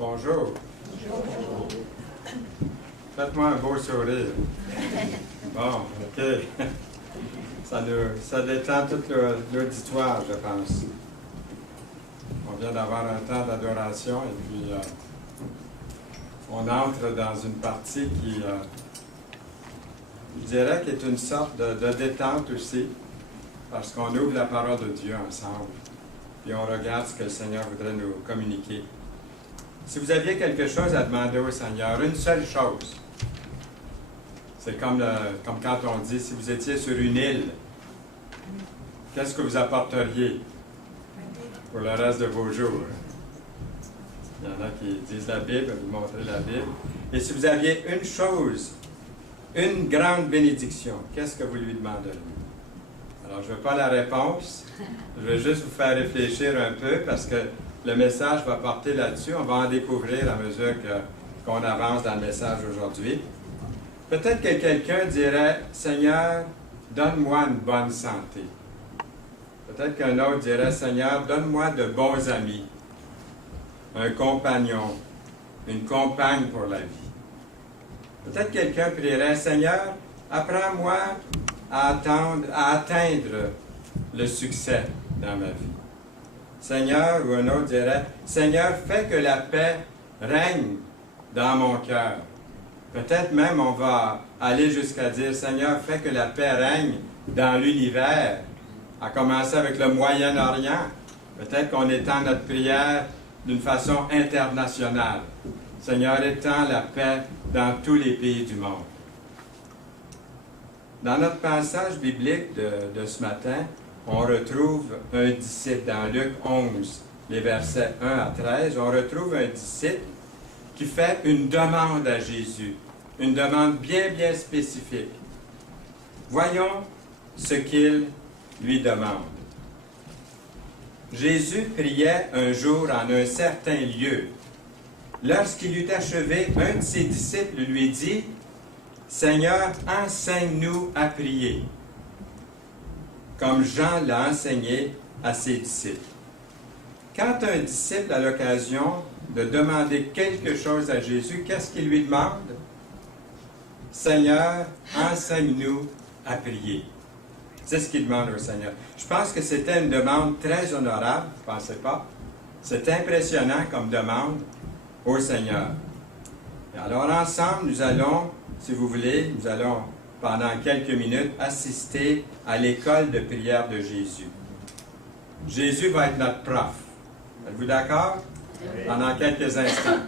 Bonjour. Faites-moi un beau sourire. Bon, OK. Ça détend tout l'auditoire, je pense. On vient d'avoir un temps d'adoration et puis on entre dans une partie qui, je dirais, qui est une sorte de détente aussi, parce qu'on ouvre la parole de Dieu ensemble, puis on regarde ce que le Seigneur voudrait nous communiquer. Si vous aviez quelque chose à demander au Seigneur, une seule chose, c'est comme quand on dit, si vous étiez sur une île, qu'est-ce que vous apporteriez pour le reste de vos jours? Il y en a qui disent la Bible, vous montrez la Bible. Et si vous aviez une chose, une grande bénédiction, qu'est-ce que vous lui demanderiez? Alors, je ne veux pas la réponse, je veux juste vous faire réfléchir un peu parce que le message va porter là-dessus. On va en découvrir à mesure qu'on avance dans le message aujourd'hui. Peut-être que quelqu'un dirait, « Seigneur, donne-moi une bonne santé. » Peut-être qu'un autre dirait, « Seigneur, donne-moi de bons amis, un compagnon, une compagne pour la vie. » Peut-être quelqu'un prierait, « Seigneur, apprends-moi à atteindre le succès dans ma vie. » Seigneur, ou un autre dirait, « Seigneur, fais que la paix règne dans mon cœur. » Peut-être même on va aller jusqu'à dire, « Seigneur, fais que la paix règne dans l'univers. » À commencer avec le Moyen-Orient. Peut-être qu'on étend notre prière d'une façon internationale. Seigneur, étends la paix dans tous les pays du monde. Dans notre passage biblique de ce matin, on retrouve un disciple dans Luc 11, les versets 1 à 13. On retrouve un disciple qui fait une demande à Jésus, une demande bien, bien spécifique. Voyons ce qu'il lui demande. Jésus priait un jour en un certain lieu. Lorsqu'il eut achevé, un de ses disciples lui dit, « Seigneur, enseigne-nous à prier, comme Jean l'a enseigné à ses disciples. » Quand un disciple a l'occasion de demander quelque chose à Jésus, qu'est-ce qu'il lui demande? « Seigneur, enseigne-nous à prier. » C'est ce qu'il demande au Seigneur. Je pense que c'était une demande très honorable, vous ne pensez pas? C'est impressionnant comme demande au Seigneur. Et alors ensemble, nous allons, si vous voulez, nous allons pendant quelques minutes assister à l'école de prière de Jésus. Jésus va être notre prof. Êtes-vous d'accord? Oui. Pendant quelques instants.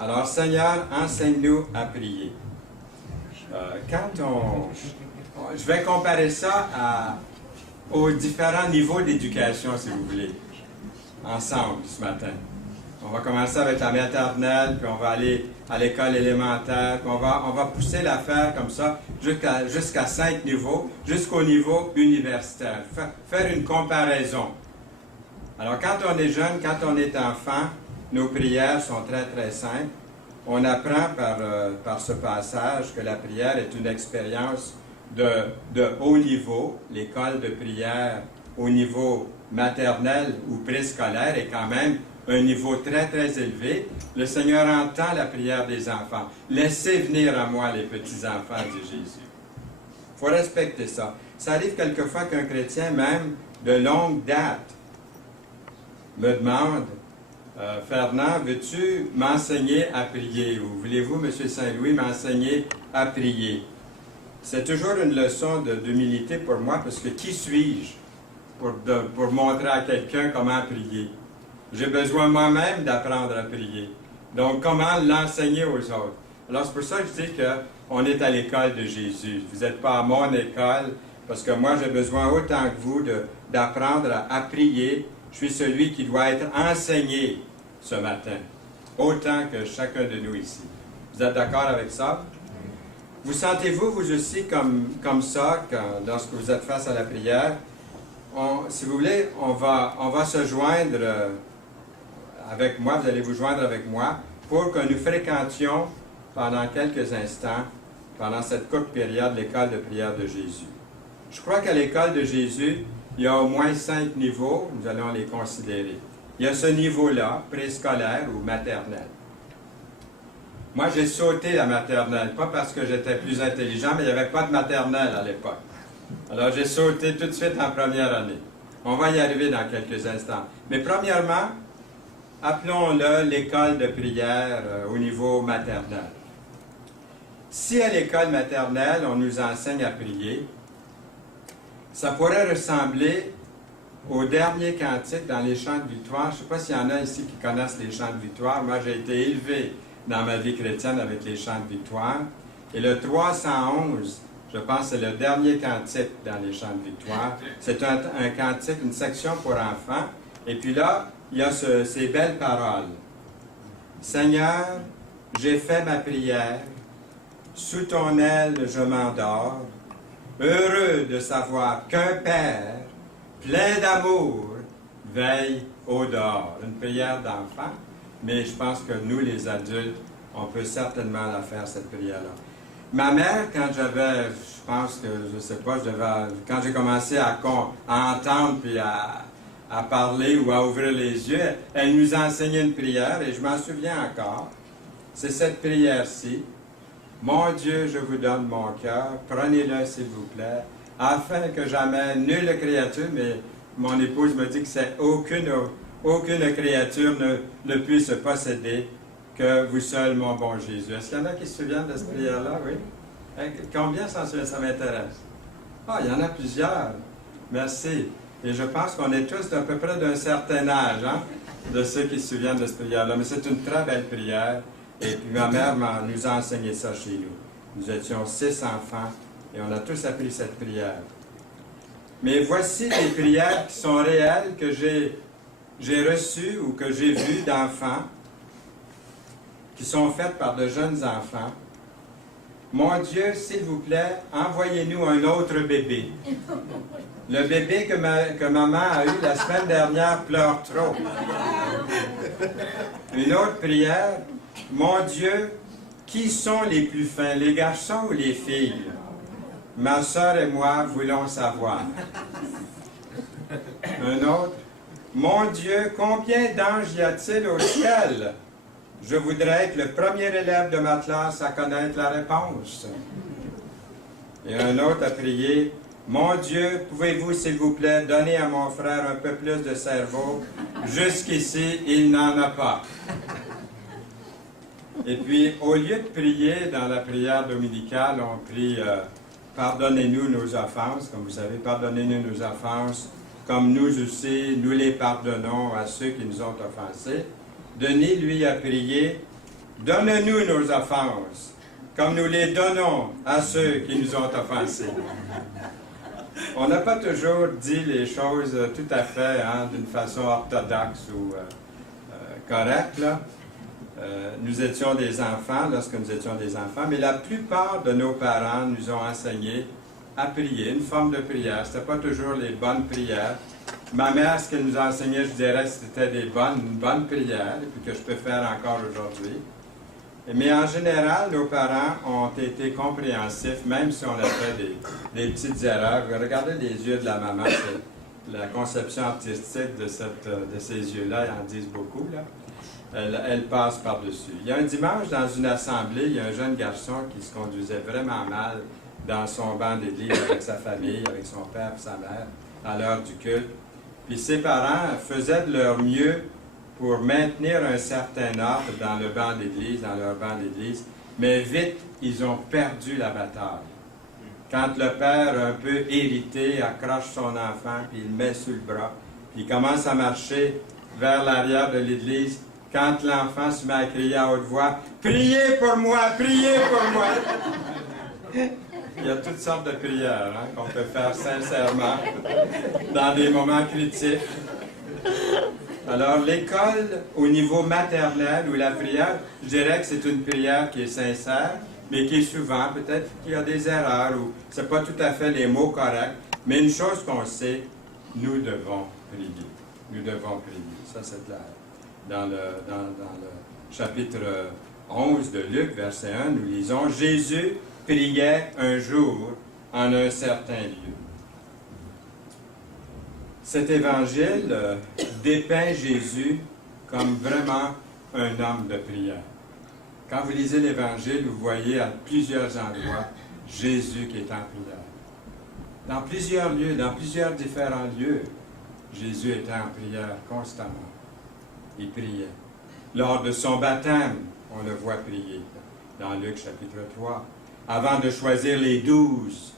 Alors, Seigneur, enseigne-nous à prier. Je vais comparer ça aux différents niveaux d'éducation, si vous voulez, ensemble ce matin. On va commencer avec la maternelle, puis on va aller à l'école élémentaire, puis on va pousser l'affaire comme ça jusqu'à 5 niveaux, jusqu'au niveau universitaire. Faire une comparaison. Alors, quand on est jeune, quand on est enfant, nos prières sont très, très simples. On apprend par ce passage que la prière est une expérience de haut niveau. L'école de prière au niveau maternel ou préscolaire est quand même un niveau très, très élevé. Le Seigneur entend la prière des enfants. Laissez venir à moi les petits-enfants, dit Jésus. Il faut respecter ça. Ça arrive quelquefois qu'un chrétien, même de longue date, me demande, Fernand, veux-tu m'enseigner à prier? Ou voulez-vous, M. Saint-Louis, m'enseigner à prier? C'est toujours une leçon d'humilité pour moi, parce que qui suis-je pour montrer à quelqu'un comment prier? J'ai besoin moi-même d'apprendre à prier. Donc, comment l'enseigner aux autres? Alors, c'est pour ça que je dis qu'on est à l'école de Jésus. Vous n'êtes pas à mon école, parce que moi, j'ai besoin autant que vous d'apprendre à prier. Je suis celui qui doit être enseigné ce matin, autant que chacun de nous ici. Vous êtes d'accord avec ça? Vous sentez-vous, vous aussi, comme ça, lorsque vous êtes face à la prière? Si vous voulez, on va se joindre avec moi, vous allez vous joindre avec moi, pour que nous fréquentions pendant quelques instants, pendant cette courte période, l'école de prière de Jésus. Je crois qu'à l'école de Jésus, il y a au moins 5 niveaux, nous allons les considérer. il y a ce niveau-là, préscolaire ou maternel. Moi, j'ai sauté la maternelle, pas parce que j'étais plus intelligent, mais il n'y avait pas de maternelle à l'époque. Alors, j'ai sauté tout de suite en première année. On va y arriver dans quelques instants. Mais premièrement, appelons-le l'école de prière au niveau maternel. Si à l'école maternelle, on nous enseigne à prier, ça pourrait ressembler au dernier cantique dans les chants de victoire. Je ne sais pas s'il y en a ici qui connaissent les chants de victoire. Moi, j'ai été élevé dans ma vie chrétienne avec les chants de victoire. Et le 311, je pense que c'est le dernier cantique dans les chants de victoire. C'est un cantique, une section pour enfants. Et puis là, il y a ces belles paroles. Seigneur, j'ai fait ma prière, sous ton aile je m'endors, heureux de savoir qu'un Père, plein d'amour, veille au dehors. Une prière d'enfant, mais je pense que nous, les adultes, on peut certainement la faire, cette prière-là. Ma mère, quand j'avais, je pense que, je ne sais pas, quand j'ai commencé à entendre puis à parler ou à ouvrir les yeux, elle nous enseignait une prière et je m'en souviens encore. C'est cette prière-ci. Mon Dieu, je vous donne mon cœur, prenez-le s'il vous plaît, afin que jamais nulle créature, mais mon épouse me dit que c'est aucune créature ne puisse posséder que vous seul, mon bon Jésus. Est-ce qu'il y en a qui se souviennent de cette prière-là? Oui? Combien s'en souviennent? Ça m'intéresse. Ah, il y en a plusieurs. Merci. Et je pense qu'on est tous à peu près d'un certain âge, hein, de ceux qui se souviennent de cette prière-là. Mais c'est une très belle prière. Et puis ma mère nous a enseigné ça chez nous. Nous étions 6 enfants et on a tous appris cette prière. Mais voici les prières qui sont réelles, que j'ai reçues ou que j'ai vues d'enfants, qui sont faites par de jeunes enfants. Mon Dieu, s'il vous plaît, envoyez-nous un autre bébé. Le bébé que maman a eu la semaine dernière pleure trop. Une autre prière. Mon Dieu, qui sont les plus fins, les garçons ou les filles? Ma sœur et moi voulons savoir. Un autre. Mon Dieu, combien d'anges y a-t-il au ciel? Je voudrais être le premier élève de ma classe à connaître la réponse. Et un autre a prié. Mon Dieu, pouvez-vous, s'il vous plaît, donner à mon frère un peu plus de cerveau? Jusqu'ici, il n'en a pas. Et puis, au lieu de prier dans la prière dominicale, on prie pardonnez-nous nos offenses. Comme vous savez, pardonnez-nous nos offenses, comme nous aussi, nous les pardonnons à ceux qui nous ont offensés. Denis, lui, a prié donne-nous nos offenses, comme nous les donnons à ceux qui nous ont offensés. On n'a pas toujours dit les choses tout à fait d'une façon orthodoxe ou correcte, là. Nous étions des enfants lorsque nous étions des enfants, mais la plupart de nos parents nous ont enseigné à prier, une forme de prière. Ce n'était pas toujours les bonnes prières. Ma mère, ce qu'elle nous enseignait, je dirais, c'était une bonne prière, et puis que je peux faire encore aujourd'hui. Mais en général, nos parents ont été compréhensifs, même si on a fait des petites erreurs. Regardez les yeux de la maman, la conception artistique de ces yeux-là, ils en disent beaucoup, là. Elle passe par-dessus. Il y a un dimanche, dans une assemblée, il y a un jeune garçon qui se conduisait vraiment mal dans son banc d'église avec sa famille, avec son père et sa mère, à l'heure du culte. Puis ses parents faisaient de leur mieux pour maintenir un certain ordre dans le banc d'église, dans leur banc d'église, mais vite, ils ont perdu la bataille. Quand le père, un peu irrité, accroche son enfant, puis il le met sous le bras, puis il commence à marcher vers l'arrière de l'église, quand l'enfant se met à crier à haute voix « Priez pour moi! Priez pour moi! » Il y a toutes sortes de prières qu'on peut faire sincèrement dans des moments critiques. Alors, l'école au niveau maternel ou la prière, je dirais que c'est une prière qui est sincère, mais qui est souvent, peut-être qu'il y a des erreurs ou ce n'est pas tout à fait les mots corrects. Mais une chose qu'on sait, nous devons prier. Nous devons prier. Ça, c'est clair. Dans le chapitre 11 de Luc, verset 1, nous lisons « Jésus priait un jour en un certain lieu. » Cet évangile dépeint Jésus comme vraiment un homme de prière. Quand vous lisez l'Évangile, vous voyez à plusieurs endroits Jésus qui est en prière. Dans plusieurs lieux, dans plusieurs différents lieux, Jésus était en prière constamment. Il priait. Lors de son baptême, on le voit prier, dans Luc chapitre 3. Avant de choisir les 12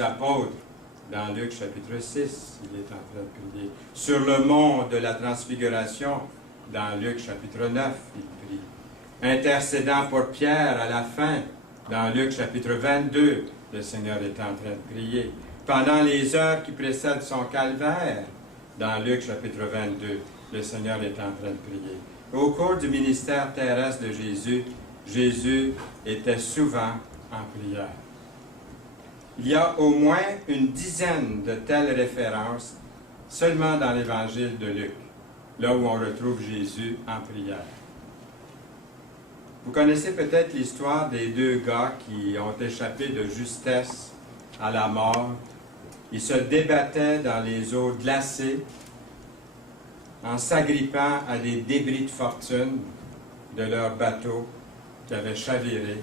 apôtres, dans Luc chapitre 6, il est en train de prier. Sur le mont de la transfiguration, dans Luc chapitre 9, il prie. Intercédant pour Pierre à la fin, dans Luc chapitre 22, le Seigneur est en train de prier. Pendant les heures qui précèdent son calvaire, dans Luc chapitre 22, le Seigneur est en train de prier. Au cours du ministère terrestre de Jésus, Jésus était souvent en prière. Il y a au moins une dizaine de telles références seulement dans l'Évangile de Luc, là où on retrouve Jésus en prière. Vous connaissez peut-être l'histoire des 2 gars qui ont échappé de justesse à la mort. Ils se débattaient dans les eaux glacées en s'agrippant à des débris de fortune de leur bateau qui avait chaviré.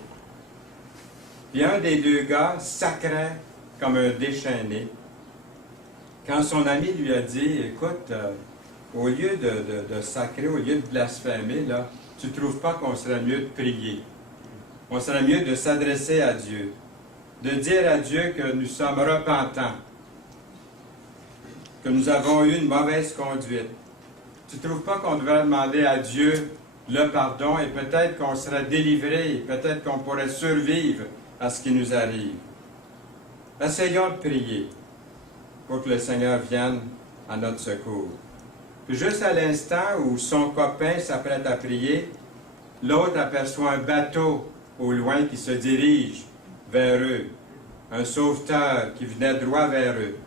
Puis un des 2 gars sacrait comme un déchaîné. Quand son ami lui a dit, écoute, au lieu de sacrer, au lieu de blasphémer, là, tu ne trouves pas qu'on serait mieux de prier? On serait mieux de s'adresser à Dieu, de dire à Dieu que nous sommes repentants, que nous avons eu une mauvaise conduite. Tu ne trouves pas qu'on devrait demander à Dieu le pardon et peut-être qu'on serait délivré, peut-être qu'on pourrait survivre à ce qui nous arrive? Essayons de prier pour que le Seigneur vienne à notre secours. Puis juste à l'instant où son copain s'apprête à prier, l'autre aperçoit un bateau au loin qui se dirige vers eux, un sauveteur qui venait droit vers eux.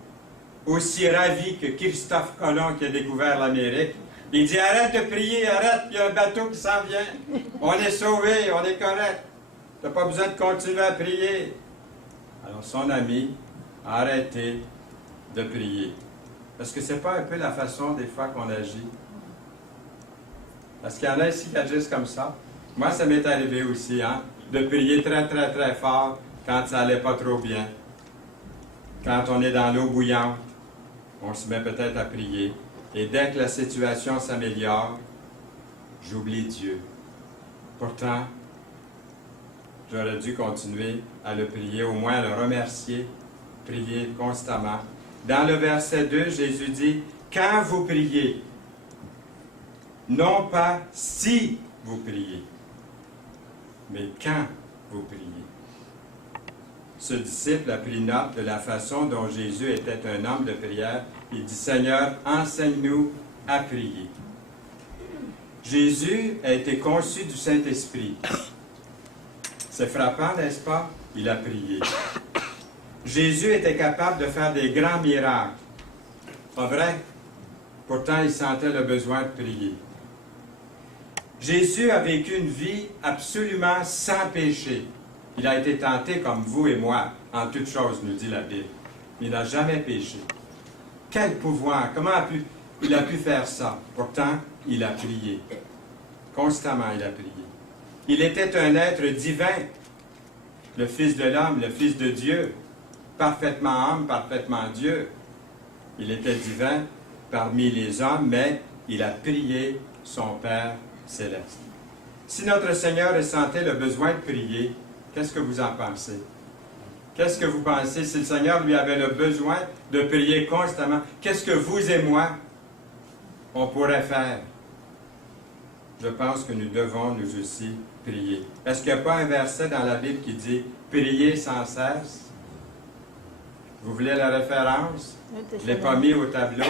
Aussi ravi que Christophe Colomb qui a découvert l'Amérique, il dit « Arrête de prier, arrête, il y a un bateau qui s'en vient. On est sauvés, on est correct. Tu n'as pas besoin de continuer à prier. » Alors son ami a arrêté de prier. Est-ce que ce n'est pas un peu la façon des fois qu'on agit? Est-ce qu'il y en a ici qui agissent comme ça? Moi, ça m'est arrivé aussi, hein, de prier très, très, très fort quand ça n'allait pas trop bien. Quand on est dans l'eau bouillante, on se met peut-être à prier. Et dès que la situation s'améliore, j'oublie Dieu. Pourtant, j'aurais dû continuer à le prier, au moins à le remercier, prier constamment. Dans le verset 2, Jésus dit, « Quand vous priez, non pas si vous priez, mais quand vous priez. » Ce disciple a pris note de la façon dont Jésus était un homme de prière. Il dit, « Seigneur, enseigne-nous à prier. » Jésus a été conçu du Saint-Esprit. C'est frappant, n'est-ce pas? Il a prié. Jésus était capable de faire des grands miracles. Pas vrai? Pourtant, il sentait le besoin de prier. Jésus a vécu une vie absolument sans péché. Il a été tenté comme vous et moi, en toutes choses, nous dit la Bible. Il n'a jamais péché. Quel pouvoir! Comment il a pu faire ça? Pourtant, il a prié. Constamment, il a prié. Il était un être divin, le Fils de l'homme, le Fils de Dieu, parfaitement homme, parfaitement Dieu. Il était divin parmi les hommes, mais il a prié son Père céleste. Si notre Seigneur ressentait le besoin de prier, qu'est-ce que vous en pensez? Qu'est-ce que vous pensez si le Seigneur lui avait le besoin de prier constamment? Qu'est-ce que vous et moi, on pourrait faire? Je pense que nous devons, nous aussi, prier. Est-ce qu'il n'y a pas un verset dans la Bible qui dit « Priez sans cesse » ? Vous voulez la référence? Je ne l'ai pas mis au tableau.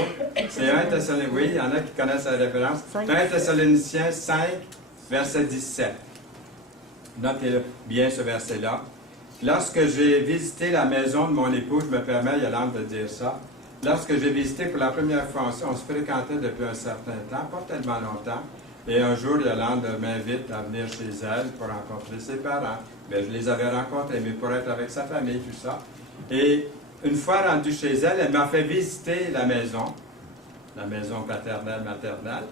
C'est 1 Thessaloniciens, oui, il y en a qui connaissent la référence. 1 Thessaloniciens 5, verset 17. Notez bien ce verset-là. Lorsque j'ai visité la maison de mon époux, je me permets, Yolande, de dire ça. Lorsque j'ai visité pour la première fois, on se fréquentait depuis un certain temps, pas tellement longtemps. Et un jour, Yolande m'invite à venir chez elle pour rencontrer ses parents. Bien, je les avais rencontrés, mais pour être avec sa famille, tout ça. Et une fois rendue chez elle, elle m'a fait visiter la maison. la maison paternelle, maternelle.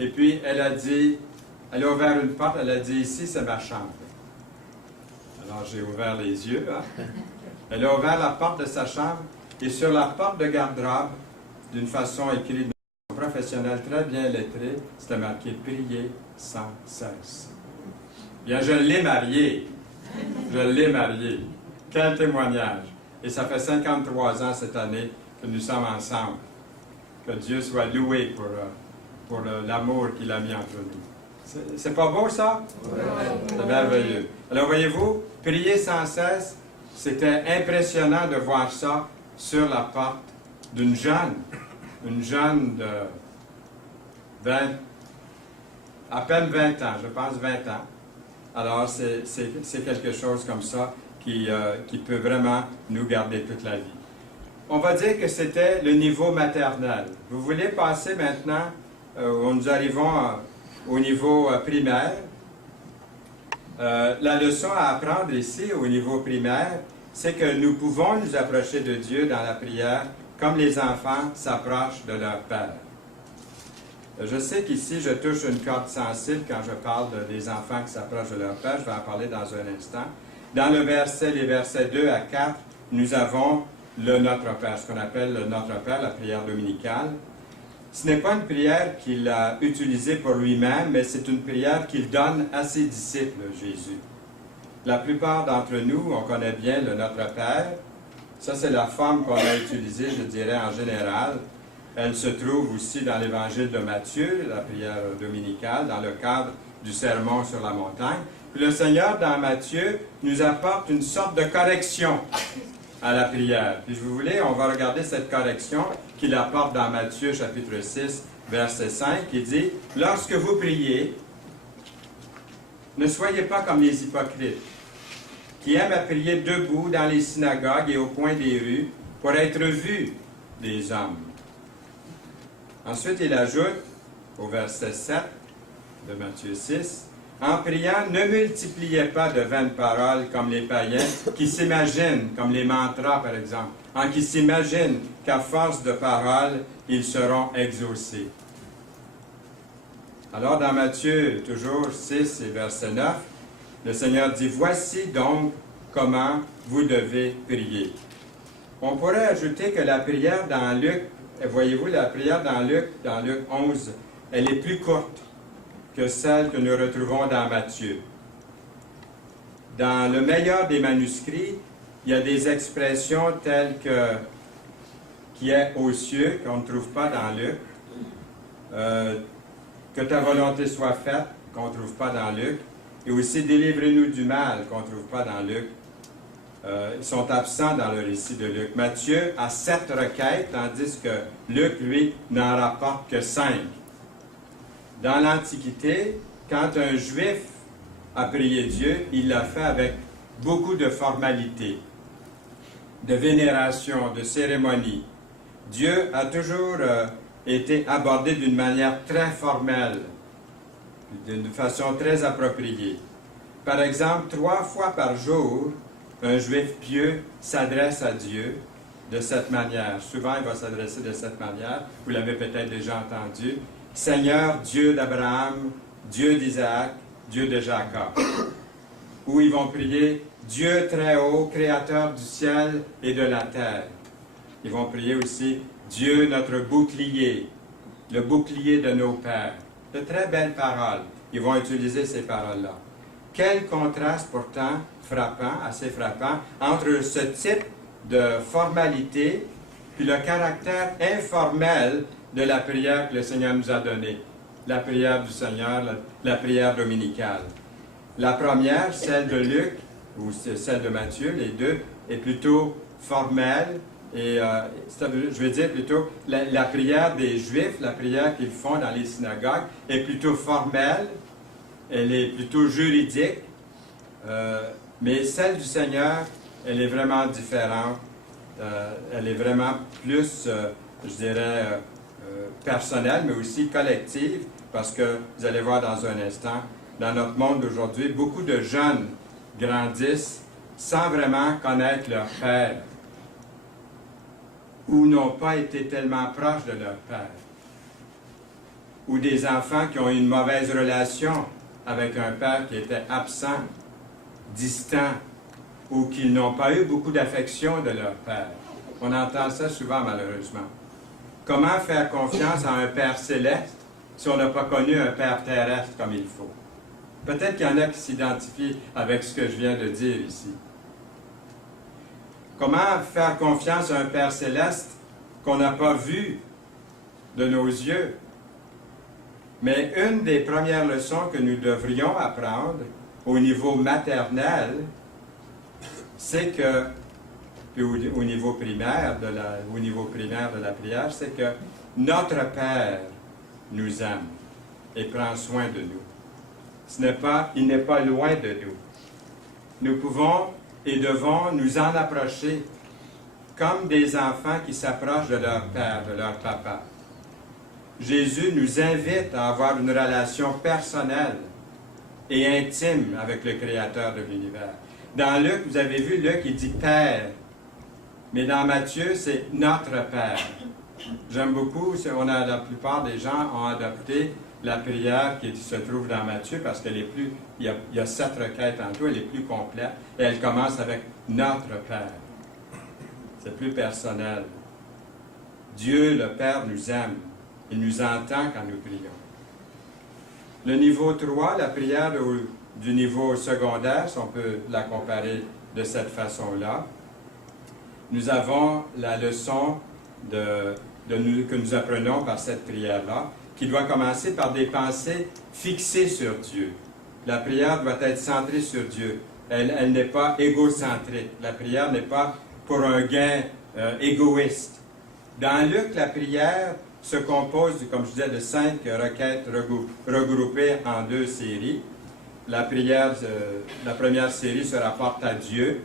Et puis, elle a ouvert une porte, elle a dit, ici, c'est ma chambre. Alors, j'ai ouvert les yeux. Hein? Elle a ouvert la porte de sa chambre, et sur la porte de garde-robe, d'une façon écrite de professionnel très bien lettré, c'était marqué « Prier sans cesse ». Bien, je l'ai mariée. Je l'ai mariée. Quel témoignage! Et ça fait 53 ans cette année que nous sommes ensemble. Que Dieu soit loué pour l'amour qu'il a mis entre nous. C'est pas beau, ça? Oui. C'est merveilleux. Alors, voyez-vous, prier sans cesse, c'était impressionnant de voir ça sur la porte d'une jeune. Une jeune de à peine 20 ans, je pense 20 ans. Alors, c'est quelque chose comme ça qui peut vraiment nous garder toute la vie. On va dire que c'était le niveau maternel. Vous voulez passer maintenant, où nous arrivons au niveau primaire. La leçon à apprendre ici, au niveau primaire, c'est que nous pouvons nous approcher de Dieu dans la prière comme les enfants s'approchent de leur Père. Je sais qu'ici, je touche une corde sensible quand je parle des enfants qui s'approchent de leur Père. Je vais en parler dans un instant. Dans les versets 2 à 4, nous avons le Notre Père, ce qu'on appelle le Notre Père, la prière dominicale. Ce n'est pas une prière qu'il a utilisée pour lui-même, mais c'est une prière qu'il donne à ses disciples, Jésus. La plupart d'entre nous, on connaît bien le Notre Père. Ça, c'est la forme qu'on a utilisée, je dirais, en général. Elle se trouve aussi dans l'Évangile de Matthieu, la prière dominicale, dans le cadre du sermon sur la montagne. Puis le Seigneur, dans Matthieu, nous apporte une sorte de correction à la prière. Puis, si vous voulez, on va regarder cette correction qu'il apporte dans Matthieu, chapitre 6, verset 5, qui dit « Lorsque vous priez, ne soyez pas comme les hypocrites, qui aiment à prier debout dans les synagogues et au coin des rues pour être vus des hommes. » Ensuite, il ajoute, au verset 7 de Matthieu 6, « En priant, ne multipliez pas de vaines paroles comme les païens qui s'imaginent, comme les mantras par exemple, qui s'imaginent qu'à force de paroles, ils seront exaucés. » Alors, dans Matthieu, toujours 6 et verset 9, le Seigneur dit, « Voici donc comment vous devez prier. » On pourrait ajouter que la prière dans Luc, voyez-vous, la prière dans Luc 11, elle est plus courte que celle que nous retrouvons dans Matthieu. Dans le meilleur des manuscrits, il y a des expressions telles que « qui est aux cieux » qu'on ne trouve pas dans Luc, « que ta volonté soit faite » qu'on ne trouve pas dans Luc, et aussi « délivre-nous du mal » qu'on ne trouve pas dans Luc. Ils sont absents dans le récit de Luc. Matthieu a 7 requêtes, tandis que Luc, lui, n'en rapporte que 5. Dans l'Antiquité, quand un Juif a prié Dieu, il l'a fait avec beaucoup de formalités, de vénération, de cérémonie. Dieu a toujours été abordé d'une manière très formelle, d'une façon très appropriée. Par exemple, 3 fois par jour, un Juif pieux s'adresse à Dieu de cette manière. Souvent, il va s'adresser de cette manière. Vous l'avez peut-être déjà entendu. « Seigneur, Dieu d'Abraham, Dieu d'Isaac, Dieu de Jacob. » Ou ils vont prier « Dieu très haut, créateur du ciel et de la terre. » Ils vont prier aussi « Dieu notre bouclier, le bouclier de nos pères. » De très belles paroles. Ils vont utiliser ces paroles-là. Quel contraste pourtant frappant, assez frappant, entre ce type de formalité puis le caractère informel de la prière que le Seigneur nous a donnée. La prière du Seigneur, la prière dominicale. La première, celle de Luc, ou celle de Matthieu, les deux, est plutôt formelle, et je veux dire plutôt, la prière des Juifs, la prière qu'ils font dans les synagogues, est plutôt formelle, elle est plutôt juridique, mais celle du Seigneur, elle est vraiment différente, elle est vraiment plus, je dirais, personnelle, mais aussi collective, parce que vous allez voir dans un instant, dans notre monde d'aujourd'hui, beaucoup de jeunes grandissent sans vraiment connaître leur Père, ou n'ont pas été tellement proches de leur père, ou des enfants qui ont eu une mauvaise relation avec un père qui était absent, distant, ou qui n'ont pas eu beaucoup d'affection de leur père. On entend ça souvent, malheureusement. Comment faire confiance à un Père céleste si on n'a pas connu un Père terrestre comme il faut? Peut-être qu'il y en a qui s'identifient avec ce que je viens de dire ici. Comment faire confiance à un Père céleste qu'on n'a pas vu de nos yeux? Mais une des premières leçons que nous devrions apprendre au niveau maternel, c'est que, puis au niveau primaire de la prière, c'est que notre Père nous aime et prend soin de nous. Il n'est pas loin de nous. Nous pouvons et devons nous en approcher comme des enfants qui s'approchent de leur père, de leur papa. Jésus nous invite à avoir une relation personnelle et intime avec le Créateur de l'univers. Dans Luc, vous avez vu, Luc, il dit « Père », mais dans Matthieu, c'est « notre Père ». J'aime beaucoup, la plupart des gens ont adopté la prière qui se trouve dans Matthieu parce qu'elle est plus, il y a 7 requêtes en tout, elle est plus complète, et elle commence avec « notre Père ». C'est plus personnel. Dieu, le Père, nous aime. Il nous entend quand nous prions. Le niveau 3, la prière du niveau secondaire, si on peut la comparer de cette façon-là, nous avons la leçon que nous apprenons par cette prière-là, qui doit commencer par des pensées fixées sur Dieu. La prière doit être centrée sur Dieu. Elle n'est pas égocentrique. La prière n'est pas pour un gain égoïste. Dans Luc, la prière se compose, comme je disais, de 5 requêtes regroupées en 2 séries. La première série se rapporte à Dieu,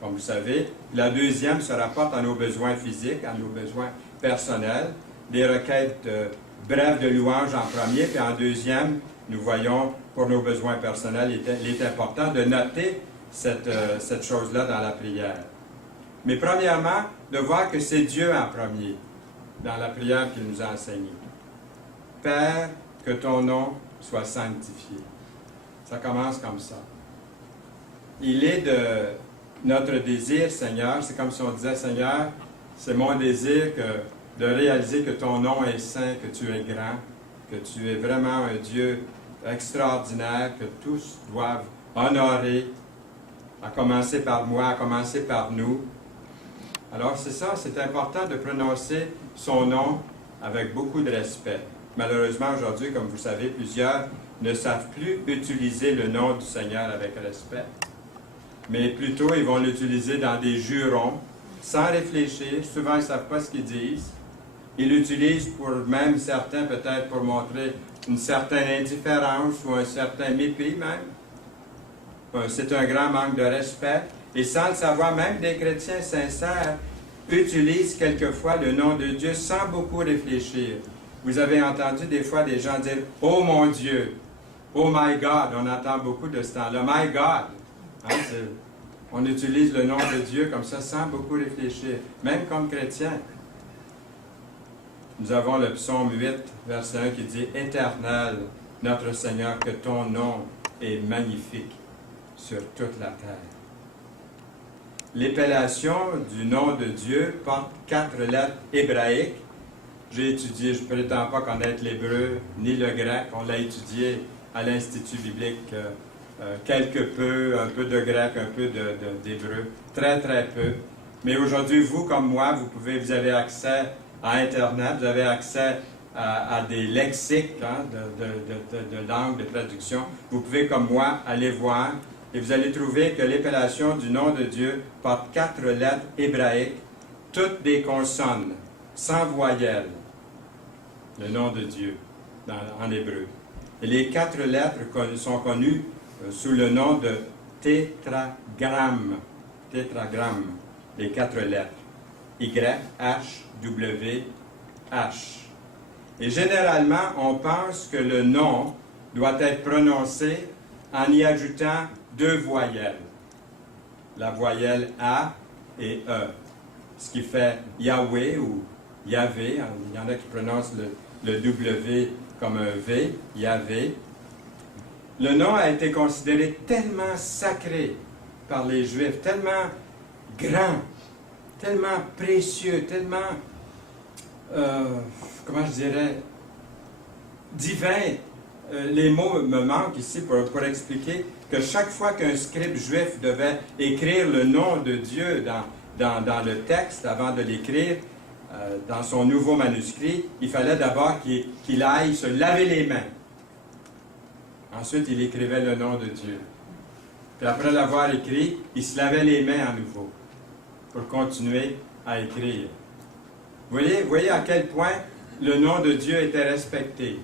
comme vous savez. La deuxième se rapporte à nos besoins physiques, à nos besoins personnels. Des requêtes brèves de louange en premier, puis en deuxième, nous voyons, pour nos besoins personnels, il est important de noter cette chose-là dans la prière. Mais premièrement, de voir que c'est Dieu en premier, dans la prière qu'il nous a enseignée. Père, que ton nom soit sanctifié. Ça commence comme ça. Il est de notre désir, Seigneur, c'est comme si on disait, Seigneur, c'est mon désir de réaliser que ton nom est saint, que tu es grand, que tu es vraiment un Dieu extraordinaire, que tous doivent honorer, à commencer par moi, à commencer par nous. Alors c'est ça, c'est important de prononcer son nom avec beaucoup de respect. Malheureusement, aujourd'hui, comme vous savez, plusieurs ne savent plus utiliser le nom du Seigneur avec respect, mais plutôt ils vont l'utiliser dans des jurons, sans réfléchir. Souvent, ils ne savent pas ce qu'ils disent. Ils l'utilisent pour, même certains, peut-être pour montrer une certaine indifférence ou un certain mépris même. C'est un grand manque de respect. Et sans le savoir, même des chrétiens sincères utilisent quelquefois le nom de Dieu sans beaucoup réfléchir. Vous avez entendu des fois des gens dire « Oh mon Dieu »,« Oh my God », on entend beaucoup de ce temps-là, « My God ». Hein, on utilise le nom de Dieu comme ça sans beaucoup réfléchir, même comme chrétien. Nous avons le psaume 8, verset 1 qui dit « Éternel, notre Seigneur, que ton nom est magnifique sur toute la terre ». L'épellation du nom de Dieu porte 4 lettres hébraïques. J'ai étudié, je ne prétends pas connaître l'hébreu ni le grec. On l'a étudié à l'Institut biblique quelque peu, un peu de grec, un peu d'hébreu, très très peu. Mais aujourd'hui, vous comme moi, vous avez accès à Internet, vous avez accès à des lexiques hein, de langue, de traduction. Vous pouvez comme moi aller voir. Et vous allez trouver que l'épellation du nom de Dieu porte 4 lettres hébraïques, toutes des consonnes, sans voyelles, le nom de Dieu en hébreu. Et les 4 lettres sont connues sous le nom de tétragramme. Tétragramme, les 4 lettres. Y, H, W, H. Et généralement, on pense que le nom doit être prononcé en y ajoutant 2 voyelles, la voyelle A et E. ce qui fait Yahweh ou Yahvé. Il y en a qui prononcent le W comme un V, Yahvé. Le nom a été considéré tellement sacré par les Juifs, tellement grand, tellement précieux, tellement, comment je dirais, divin. Les mots me manquent ici pour expliquer que chaque fois qu'un scribe juif devait écrire le nom de Dieu dans le texte, avant de l'écrire dans son nouveau manuscrit, il fallait d'abord qu'il aille se laver les mains. Ensuite, il écrivait le nom de Dieu. Puis après l'avoir écrit, il se lavait les mains à nouveau pour continuer à écrire. Vous voyez à quel point le nom de Dieu était respecté.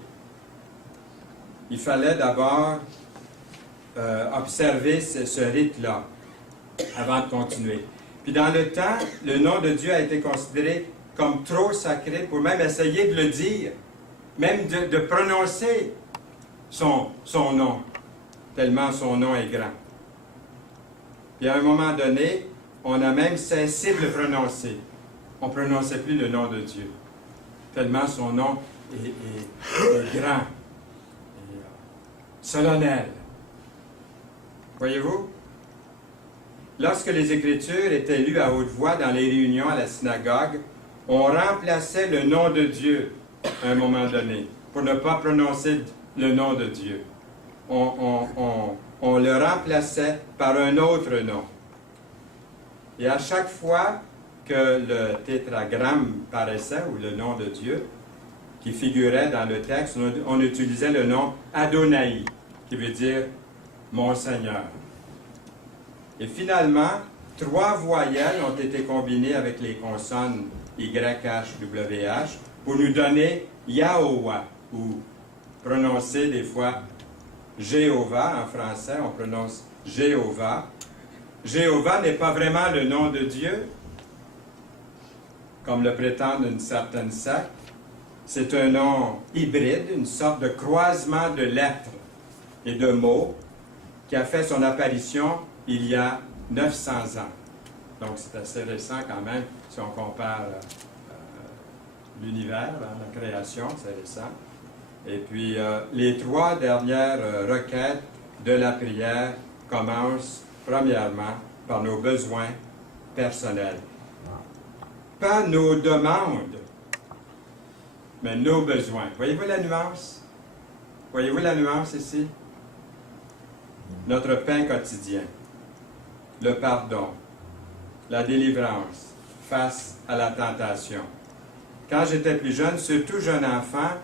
Il fallait d'abord observer ce rite-là avant de continuer. Puis dans le temps, le nom de Dieu a été considéré comme trop sacré pour même essayer de le dire, même de prononcer son nom, tellement son nom est grand. Puis à un moment donné, on a même cessé de le prononcer. On ne prononçait plus le nom de Dieu, tellement son nom est grand, et solennel. Voyez-vous? Lorsque les Écritures étaient lues à haute voix dans les réunions à la synagogue, on remplaçait le nom de Dieu à un moment donné, pour ne pas prononcer le nom de Dieu. On le remplaçait par un autre nom. Et à chaque fois que le tétragramme paraissait, ou le nom de Dieu, qui figurait dans le texte, on utilisait le nom Adonai, qui veut dire « Mon Seigneur ». Et finalement, 3 voyelles ont été combinées avec les consonnes YHWH pour nous donner Yahowa, ou prononcer des fois Jéhovah en français, on prononce Jéhovah. Jéhovah n'est pas vraiment le nom de Dieu, comme le prétendent une certaine secte. C'est un nom hybride, une sorte de croisement de lettres et de mots qui a fait son apparition il y a 900 ans. Donc c'est assez récent quand même, si on compare l'univers, la création, c'est récent. Et puis les 3 dernières requêtes de la prière commencent premièrement par nos besoins personnels. Pas nos demandes, mais nos besoins. Voyez-vous la nuance? Voyez-vous la nuance ici? Notre pain quotidien, le pardon, la délivrance face à la tentation. Quand j'étais plus jeune, surtout jeune enfant,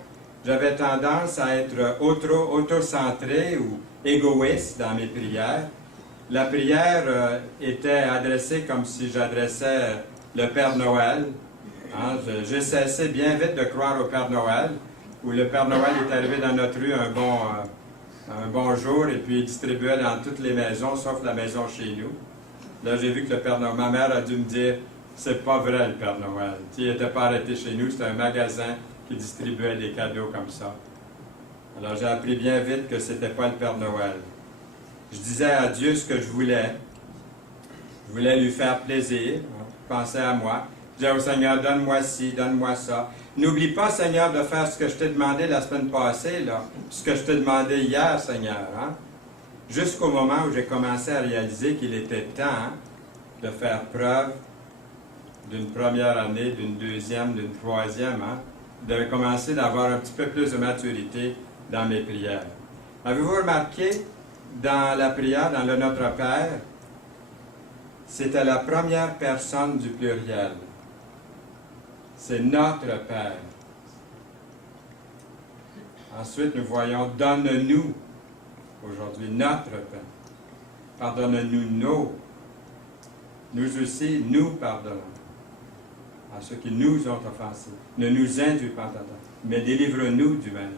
j'avais tendance à être auto-centré ou égoïste dans mes prières. La prière était adressée comme si j'adressais le Père Noël. Hein? J'ai cessé bien vite de croire au Père Noël, où le Père Noël est arrivé dans notre rue un bon jour et puis il distribuait dans toutes les maisons, sauf la maison chez nous. Là, j'ai vu que le Père Noël, ma mère a dû me dire, c'est pas vrai le Père Noël. Il n'était pas arrêté chez nous, c'était un magasin qui distribuait des cadeaux comme ça. Alors j'ai appris bien vite que c'était pas le Père Noël. Je disais à Dieu ce que je voulais. Je voulais lui faire plaisir. Je pensais à moi. Je disais au Seigneur, donne-moi ci, donne-moi ça. N'oublie pas, Seigneur, de faire ce que je t'ai demandé la semaine passée, là. Ce que je t'ai demandé hier, Seigneur. Hein? Jusqu'au moment où j'ai commencé à réaliser qu'il était temps de faire preuve d'une première année, d'une deuxième, d'une troisième, hein? De commencer d'avoir un petit peu plus de maturité dans mes prières. Avez-vous remarqué, dans la prière, dans le Notre Père, c'était la première personne du pluriel. C'est notre Père. Ensuite, nous voyons « Donne-nous » aujourd'hui, notre Père. Pardonne-nous nos. Nous aussi, nous pardonnons à ceux qui nous ont offensés. Ne nous induis pas en tentation, mais délivre-nous du mal.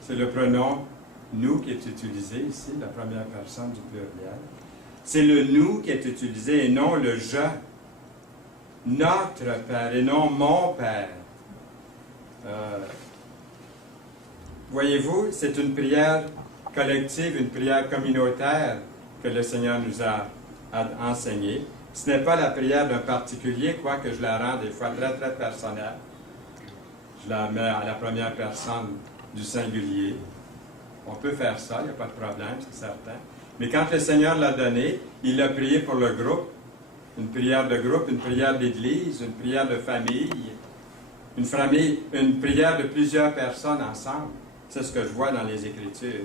C'est le pronom « nous » qui est utilisé ici, la première personne du pluriel. C'est le « nous » qui est utilisé et non le « je ». Notre Père et non mon Père. Voyez-vous, c'est une prière collective, une prière communautaire que le Seigneur nous a enseignée. Ce n'est pas la prière d'un particulier, quoique je la rends des fois très, très personnelle. Je la mets à la première personne du singulier. On peut faire ça, il n'y a pas de problème, c'est certain. Mais quand le Seigneur l'a donné, il l'a prié pour le groupe. Une prière de groupe, une prière d'église, une prière de famille, une prière de plusieurs personnes ensemble. C'est ce que je vois dans les Écritures.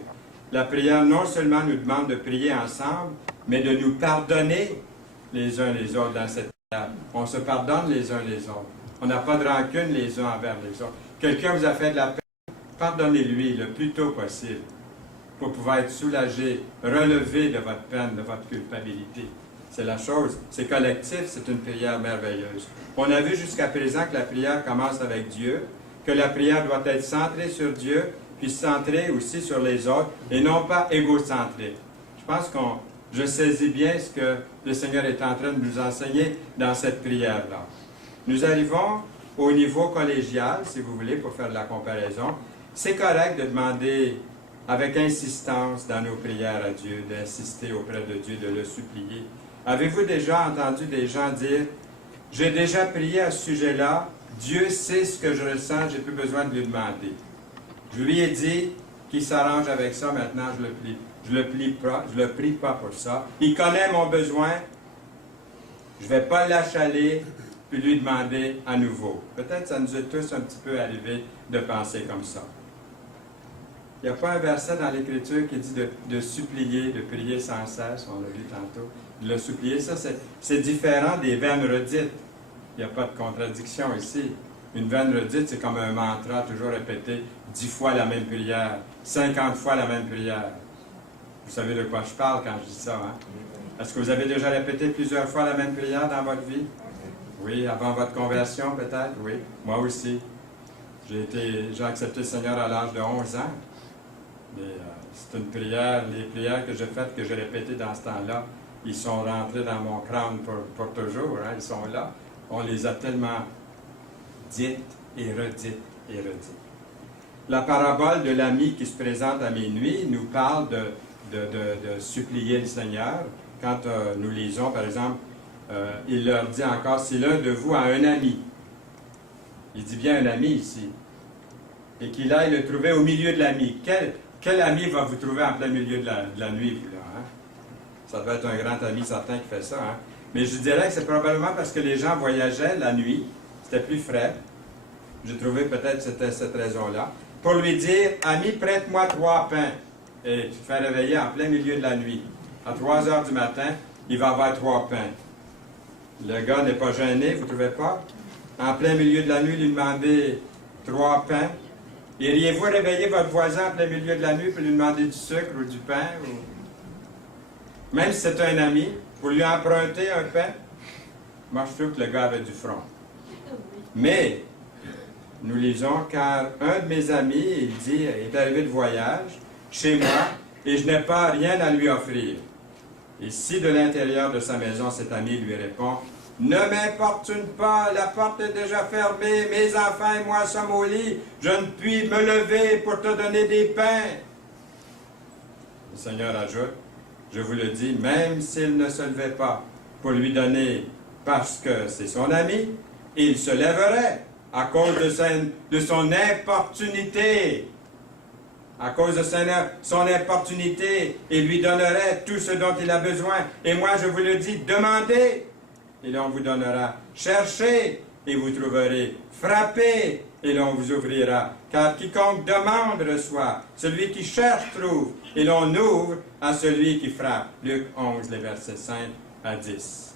La prière non seulement nous demande de prier ensemble, mais de nous pardonner les uns les autres dans cette prière. On se pardonne les uns les autres. On n'a pas de rancune les uns envers les autres. Quelqu'un vous a fait de la peine, pardonnez-lui le plus tôt possible pour pouvoir être soulagé, relevé de votre peine, de votre culpabilité. C'est la chose, c'est collectif, c'est une prière merveilleuse. On a vu jusqu'à présent que la prière commence avec Dieu, que la prière doit être centrée sur Dieu, puis centrée aussi sur les autres, et non pas égocentrée. Je pense je saisis bien ce que le Seigneur est en train de nous enseigner dans cette prière-là. Nous arrivons au niveau collégial, si vous voulez, pour faire de la comparaison. C'est correct de demander avec insistance dans nos prières à Dieu, d'insister auprès de Dieu, de le supplier. Avez-vous déjà entendu des gens dire « J'ai déjà prié à ce sujet-là, Dieu sait ce que je ressens, j'ai plus besoin de lui demander. Je lui ai dit qu'il s'arrange avec ça, maintenant je le prie. Je le prie pas pour ça. Il connaît mon besoin, je ne vais pas l'achaler, puis lui demander à nouveau. » Peut-être ça nous est tous un petit peu arrivé de penser comme ça. Il n'y a pas un verset dans l'Écriture qui dit de supplier, de prier sans cesse, on l'a vu tantôt, de le supplier. Ça, c'est différent des veines redites. Il n'y a pas de contradiction ici. Une veine redite, c'est comme un mantra, toujours répété 10 fois la même prière, 50 fois la même prière. Vous savez de quoi je parle quand je dis ça, hein? Est-ce que vous avez déjà répété plusieurs fois la même prière dans votre vie? Oui, avant votre conversion peut-être? Oui, moi aussi. J'ai accepté le Seigneur à l'âge de 11 ans. Mais c'est une prière, les prières que j'ai faites, que j'ai répétées dans ce temps-là, ils sont rentrés dans mon crâne pour toujours, hein, ils sont là. On les a tellement dites et redites et redites. La parabole de l'ami qui se présente à minuit nous parle de supplier le Seigneur. Quand nous lisons, par exemple, il leur dit encore, si l'un de vous a un ami, il dit bien un ami ici, et qu'il aille le trouver au milieu de la nuit. Quel ami va vous trouver en plein milieu de la nuit, vous, là, hein? Ça doit être un grand ami certain qui fait ça, hein? Mais je dirais que c'est probablement parce que les gens voyageaient la nuit, c'était plus frais. J'ai trouvé peut-être que c'était cette raison-là. Pour lui dire, ami, prête-moi 3 pains. Et tu te fais réveiller en plein milieu de la nuit. À 3 heures du matin, il va avoir 3 pains. Le gars n'est pas gêné, vous ne trouvez pas? En plein milieu de la nuit, lui demander 3 pains. Iriez-vous réveiller votre voisin en plein milieu de la nuit pour lui demander du sucre ou du pain? Même si c'est un ami, pour lui emprunter un pain? Moi, je trouve que le gars avait du front. Mais, nous lisons, car un de mes amis, il dit, est arrivé de voyage chez moi et je n'ai pas rien à lui offrir. Et si de l'intérieur de sa maison, cet ami lui répond, ne m'importune pas, la porte est déjà fermée, mes enfants et moi sommes au lit, je ne puis me lever pour te donner des pains. Le Seigneur ajoute, je vous le dis, même s'il ne se levait pas pour lui donner parce que c'est son ami, il se lèverait à cause de son importunité. À cause de son importunité, il lui donnerait tout ce dont il a besoin. Et moi, je vous le dis, demandez, et l'on vous donnera. Cherchez, et vous trouverez. Frappez, et l'on vous ouvrira. Car quiconque demande reçoit. Celui qui cherche trouve. Et l'on ouvre à celui qui frappe. Luc 11, les versets 5 à 10.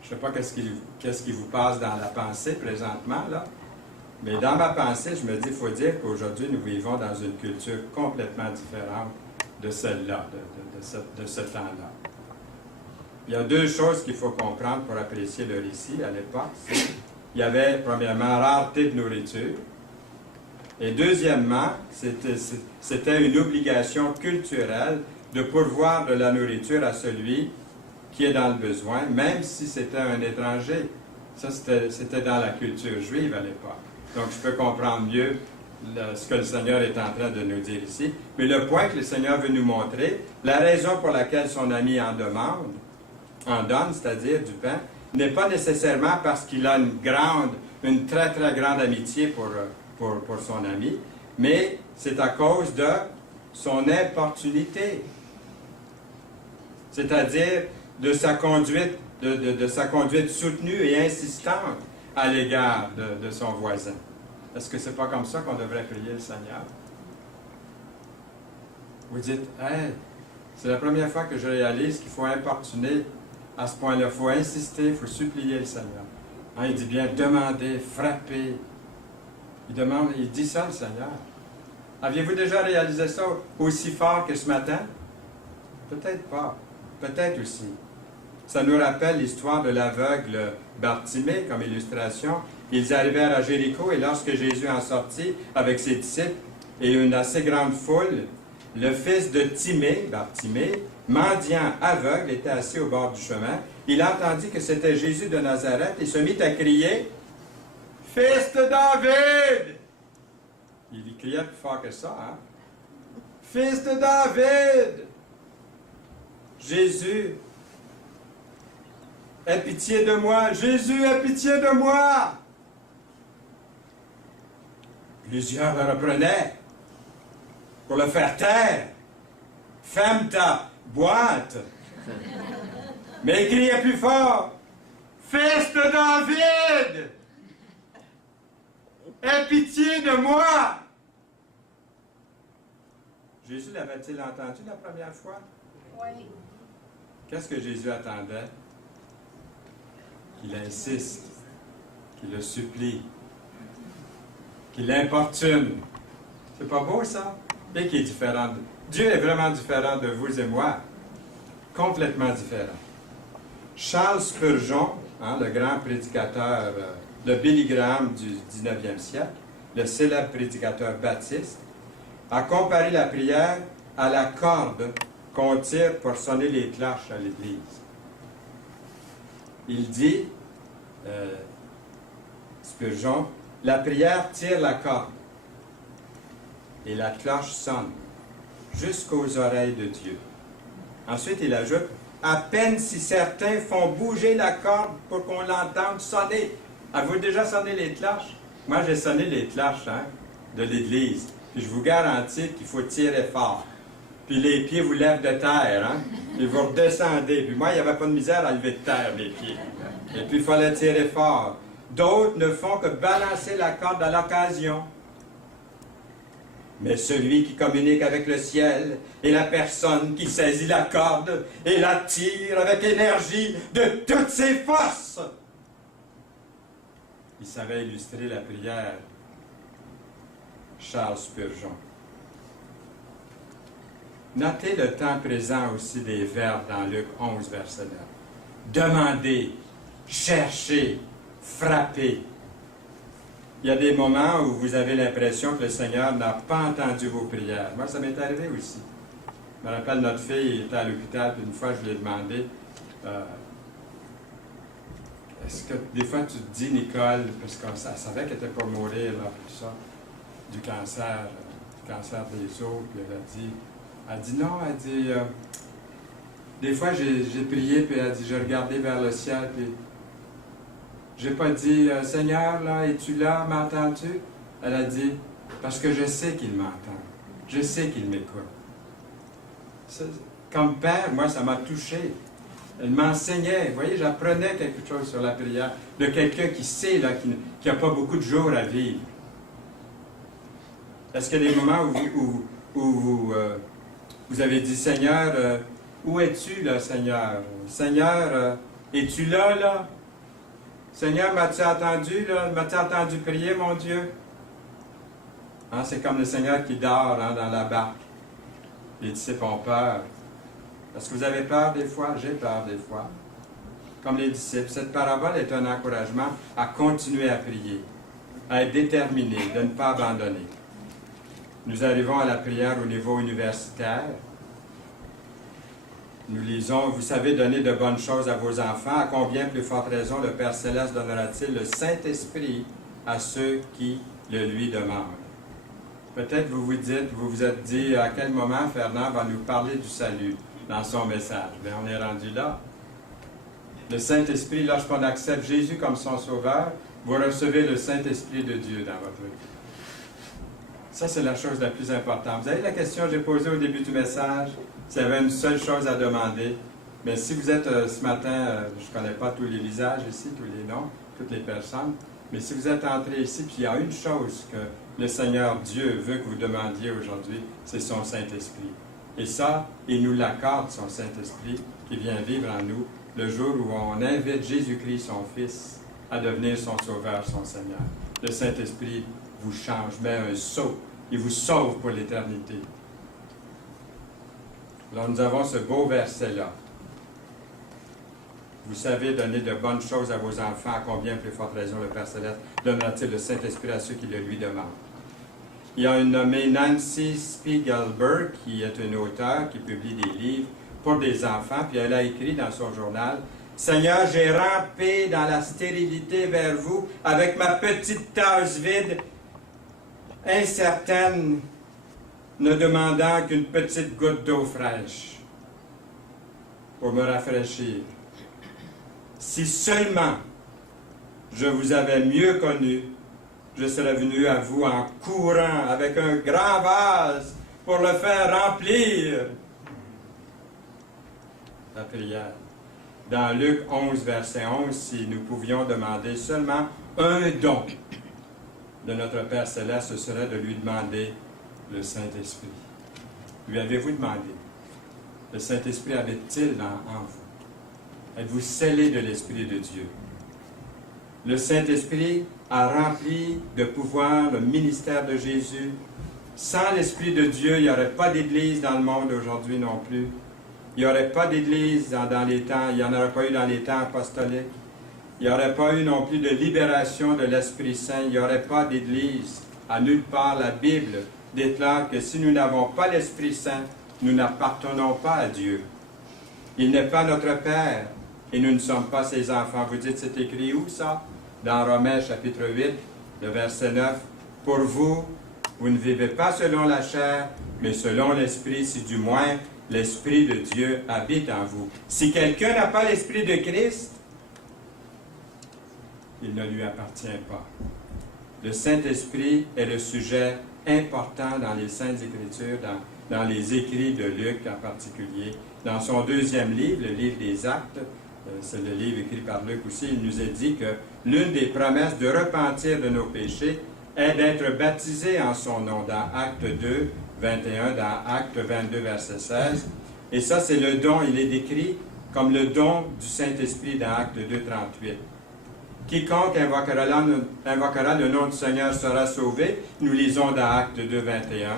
Je ne sais pas qu'est-ce qui vous passe dans la pensée présentement, là. Mais dans ma pensée, je me dis, il faut dire qu'aujourd'hui, nous vivons dans une culture complètement différente de celle-là, de ce temps-là. Il y a 2 choses qu'il faut comprendre pour apprécier le récit à l'époque. Il y avait, premièrement, rareté de nourriture. Et deuxièmement, c'était une obligation culturelle de pourvoir de la nourriture à celui qui est dans le besoin, même si c'était un étranger. Ça, c'était dans la culture juive à l'époque. Donc, je peux comprendre mieux ce que le Seigneur est en train de nous dire ici. Mais le point que le Seigneur veut nous montrer, la raison pour laquelle son ami en demande, en donne, c'est-à-dire du pain, n'est pas nécessairement parce qu'il a une très très grande amitié pour son ami, mais c'est à cause de son importunité, c'est-à-dire de sa conduite, de sa conduite soutenue et insistante à l'égard de son voisin. Est-ce que c'est pas comme ça qu'on devrait prier le Seigneur? Vous dites, hey, c'est la première fois que je réalise qu'il faut importuner à ce point-là. Il faut insister, il faut supplier le Seigneur. Hein, il dit bien demander, frapper. Il dit ça le Seigneur. Aviez-vous déjà réalisé ça aussi fort que ce matin? Peut-être pas. Peut-être aussi. Ça nous rappelle l'histoire de l'aveugle Bartimée comme illustration. Ils arrivèrent à Jéricho et lorsque Jésus en sortit avec ses disciples et une assez grande foule, le fils de Timée, Bartimée, mendiant aveugle, était assis au bord du chemin. Il entendit que c'était Jésus de Nazareth et se mit à crier « Fils de David! » Il criait plus fort que ça, hein? « Fils de David! Jésus, aie pitié de moi! Jésus, aie pitié de moi! » Plusieurs le reprenaient pour le faire taire. « Ferme ta boîte! » Mais il criait plus fort. « Fils de David! Aie pitié de moi! » Jésus l'avait-il entendu la première fois? Oui. Qu'est-ce que Jésus attendait? Qu'il insiste, qu'il le supplie, qu'il l'importune. C'est pas beau, ça? Et qui est différent. Dieu est vraiment différent de vous et moi. Complètement différent. Charles Spurgeon, hein, le grand prédicateur, le Billy Graham du 19e siècle, le célèbre prédicateur baptiste, a comparé la prière à la corde qu'on tire pour sonner les cloches à l'Église. Il dit, Spurgeon, la prière tire la corde et la cloche sonne jusqu'aux oreilles de Dieu. Ensuite, il ajoute, à peine si certains font bouger la corde pour qu'on l'entende sonner. Avez-vous déjà sonné les cloches? Moi, j'ai sonné les cloches de l'Église. Puis je vous garantis qu'il faut tirer fort. Puis les pieds vous lèvent de terre, hein? Puis vous redescendez. Puis moi, il n'y avait pas de misère à lever de terre, mes pieds. Et puis il fallait tirer fort. D'autres ne font que balancer la corde à l'occasion. Mais celui qui communique avec le ciel est la personne qui saisit la corde et la tire avec énergie de toutes ses forces. Il savait illustrer la prière. Charles Spurgeon. Notez le temps présent aussi des verbes dans Luc 11, verset 9. Demandez, cherchez, frappez. Il y a des moments où vous avez l'impression que le Seigneur n'a pas entendu vos prières. Moi, ça m'est arrivé aussi. Je me rappelle, notre fille était à l'hôpital, puis une fois, je lui ai demandé, est-ce que des fois tu te dis, Nicole, parce qu'elle savait qu'elle n'était pas mourir, là, tout ça, du cancer des os, puis elle dit non, elle dit, des fois j'ai prié, puis elle dit, j'ai regardé vers le ciel, puis j'ai pas dit, Seigneur, là, es-tu là, m'entends-tu? Elle a dit, parce que je sais qu'il m'entend, je sais qu'il m'écoute. Comme père, moi, ça m'a touché. Elle m'enseignait, vous voyez, j'apprenais quelque chose sur la prière, de quelqu'un qui sait, là, qui n'a pas beaucoup de jours à vivre. Est-ce qu'il y a des moments où vous avez dit, Seigneur, où es-tu, là, Seigneur? Seigneur, es-tu là, là? Seigneur, m'as-tu entendu, là? M'as-tu entendu prier, mon Dieu? Hein, c'est comme le Seigneur qui dort dans la barque. Les disciples ont peur. Est-ce que vous avez peur des fois? J'ai peur des fois. Comme les disciples. Cette parabole est un encouragement à continuer à prier, à être déterminé, de ne pas abandonner. Nous arrivons à la prière au niveau universitaire. Nous lisons, vous savez donner de bonnes choses à vos enfants, à combien plus forte raison le Père Céleste donnera-t-il le Saint-Esprit à ceux qui le lui demandent. Peut-être vous vous êtes dit, à quel moment Fernand va nous parler du salut dans son message. Bien, on est rendu là. Le Saint-Esprit, lorsqu'on accepte Jésus comme son sauveur, vous recevez le Saint-Esprit de Dieu dans votre vie. Ça, c'est la chose la plus importante. Vous avez la question que j'ai posée au début du message, s'il y avait une seule chose à demander. Mais si vous êtes ce matin, je ne connais pas tous les visages ici, tous les noms, toutes les personnes, mais si vous êtes entré ici, puis il y a une chose que le Seigneur Dieu veut que vous demandiez aujourd'hui, c'est son Saint-Esprit. Et ça, il nous l'accorde, son Saint-Esprit, qui vient vivre en nous, le jour où on invite Jésus-Christ, son Fils, à devenir son Sauveur, son Seigneur. Le Saint-Esprit vous change, met un sceau, il vous sauve pour l'éternité. Alors nous avons ce beau verset-là. Vous savez donner de bonnes choses à vos enfants, à combien plus forte raison le Père Céleste donnera-t-il le Saint-Esprit à ceux qui le lui demandent. Il y a une nommée Nancy Spiegelberg, qui est une auteure qui publie des livres pour des enfants, puis elle a écrit dans son journal « Seigneur, j'ai rampé dans la stérilité vers vous avec ma petite tasse vide, incertaine, ne demandant qu'une petite goutte d'eau fraîche pour me rafraîchir. Si seulement je vous avais mieux connu, je serais venu à vous en courant avec un grand vase pour le faire remplir. » La prière. Dans Luc 11, verset 11, si nous pouvions demander seulement un don de notre Père Céleste, ce serait de lui demander le Saint-Esprit. Lui avez-vous demandé? Le Saint-Esprit habite-t-il en vous? Êtes-vous scellé de l'Esprit de Dieu? Le Saint-Esprit a rempli de pouvoir le ministère de Jésus. Sans l'Esprit de Dieu, il n'y aurait pas d'Église dans le monde aujourd'hui non plus. Il n'y aurait pas d'Église dans les temps, il n'y en aurait pas eu dans les temps apostoliques. Il n'y aurait pas eu non plus de libération de l'Esprit Saint. Il n'y aurait pas d'Église. À nulle part, la Bible déclare que si nous n'avons pas l'Esprit Saint, nous n'appartenons pas à Dieu. Il n'est pas notre Père et nous ne sommes pas ses enfants. Vous dites, c'est écrit où ça? Dans Romains chapitre 8, le verset 9. Pour vous, vous ne vivez pas selon la chair, mais selon l'Esprit, si du moins l'Esprit de Dieu habite en vous. Si quelqu'un n'a pas l'Esprit de Christ, il ne lui appartient pas. Le Saint-Esprit est le sujet important dans les Saintes Écritures, dans les écrits de Luc en particulier. Dans son deuxième livre, le livre des Actes, c'est le livre écrit par Luc aussi, il nous est dit que l'une des promesses de repentir de nos péchés est d'être baptisé en son nom, dans Acte 2, 21, dans Acte 22, verset 16. Et ça, c'est le don, il est décrit comme le don du Saint-Esprit dans Acte 2, 38. Quiconque invoquera le nom du Seigneur sera sauvé. Nous lisons dans Acte 2, 21.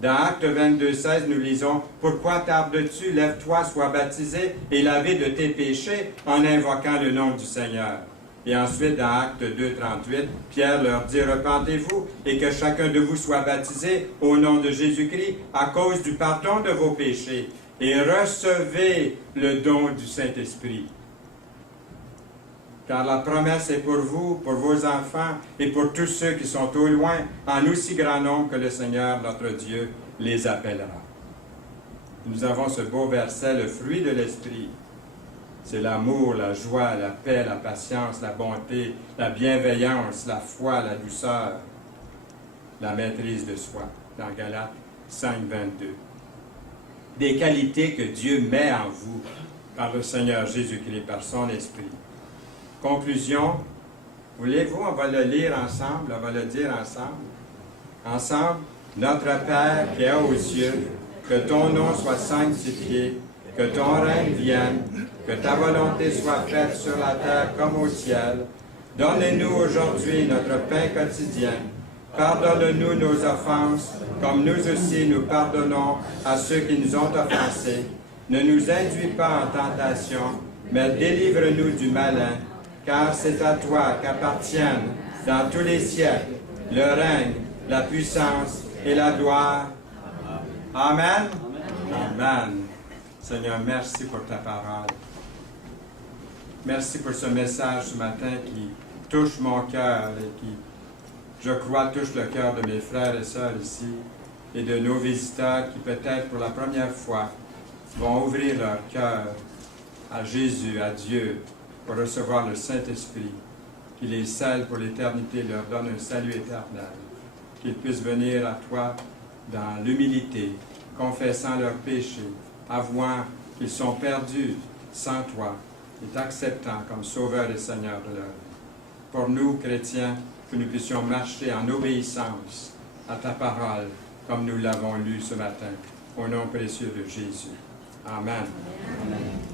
Dans Acte 22, 16, nous lisons « Pourquoi tardes-tu? Lève-toi, sois baptisé et lavé de tes péchés en invoquant le nom du Seigneur. » Et ensuite, dans Acte 2, 38, Pierre leur dit « Repentez-vous et que chacun de vous soit baptisé au nom de Jésus-Christ à cause du pardon de vos péchés et recevez le don du Saint-Esprit. » Car la promesse est pour vous, pour vos enfants et pour tous ceux qui sont au loin, en aussi grand nombre que le Seigneur, notre Dieu, les appellera. Nous avons ce beau verset, le fruit de l'Esprit. C'est l'amour, la joie, la paix, la patience, la bonté, la bienveillance, la foi, la douceur, la maîtrise de soi, dans Galates 5, 22. Des qualités que Dieu met en vous par le Seigneur Jésus-Christ, par son Esprit. Conclusion, voulez-vous, on va le lire ensemble, on va le dire ensemble. Ensemble, notre Père qui est aux cieux, que ton nom soit sanctifié, que ton règne vienne, que ta volonté soit faite sur la terre comme au ciel. Donne-nous aujourd'hui notre pain quotidien. Pardonne-nous nos offenses, comme nous aussi nous pardonnons à ceux qui nous ont offensés. Ne nous induis pas en tentation, mais délivre-nous du malin. Car c'est à toi qu'appartiennent dans tous les siècles le règne, la puissance et la gloire. Amen. Amen. Seigneur, merci pour ta parole. Merci pour ce message ce matin qui touche mon cœur et qui, je crois, touche le cœur de mes frères et sœurs ici et de nos visiteurs qui peut-être pour la première fois vont ouvrir leur cœur à Jésus, à Dieu, pour recevoir le Saint-Esprit, qui les scelle pour l'éternité, leur donne un salut éternel, qu'ils puissent venir à toi dans l'humilité, confessant leurs péchés, avouant qu'ils sont perdus sans toi et t'acceptant comme Sauveur et Seigneur de leur vie. Pour nous, chrétiens, que nous puissions marcher en obéissance à ta parole, comme nous l'avons lu ce matin, au nom précieux de Jésus. Amen. Amen.